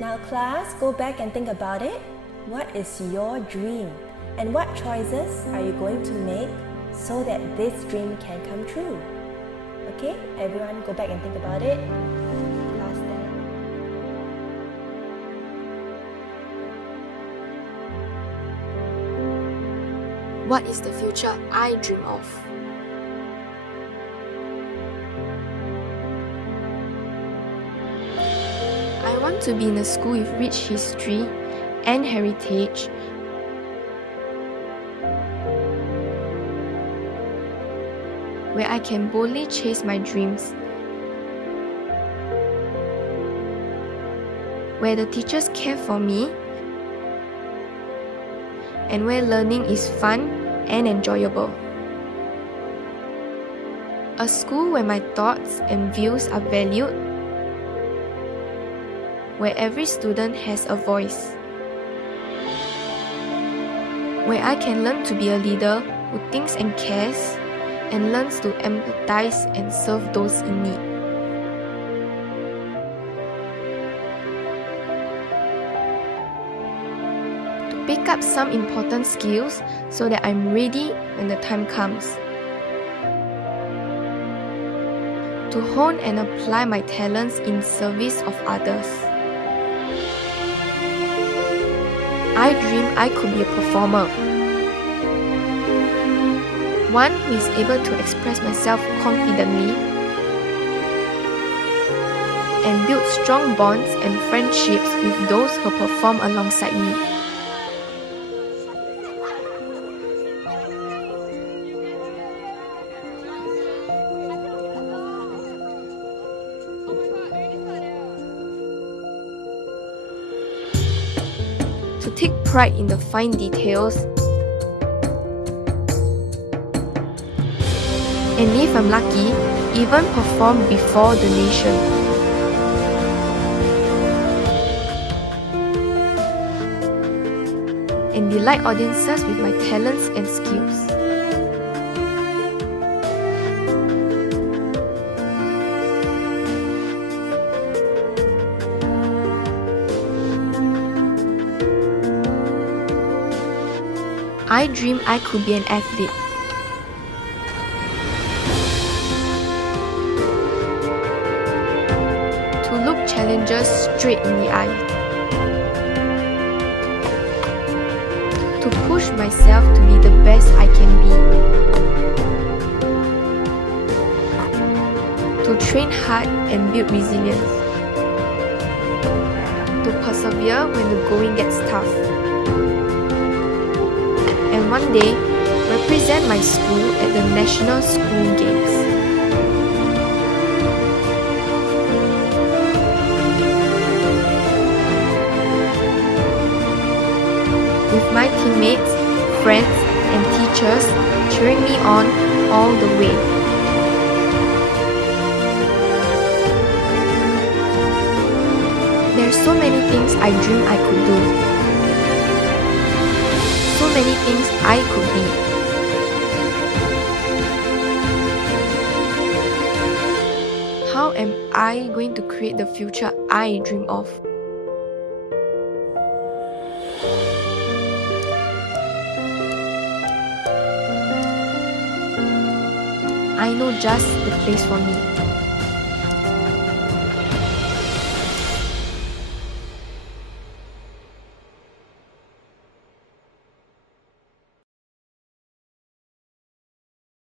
Now class, go back and think about it. What is your dream? And what choices are you going to make so that this dream can come true? Okay, everyone go back and think about it. Class done. What is the future I dream of? I want to be in a school with rich history and heritage, where I can boldly chase my dreams, where the teachers care for me, and where learning is fun and enjoyable. A school where my thoughts and views are valued, where every student has a voice, where I can learn to be a leader who thinks and cares and learns to empathize and serve those in need. To pick up some important skills so that I'm ready when the time comes. To hone and apply my talents in service of others. I dream I could be a performer, one who is able to express myself confidently and build strong bonds and friendships with those who perform alongside me. To take pride in the fine details, and if I'm lucky, even perform before the nation. And delight audiences with my talents and skills. I dream I could be an athlete. To look challenges straight in the eye. To push myself to be the best I can be. To train hard and build resilience. To persevere when the going gets tough. And one day, represent my school at the National School Games. With my teammates, friends, and teachers cheering me on all the way. There are so many things I dream I could do. So many things I could be. How am I going to create the future I dream of? I know just the place for me.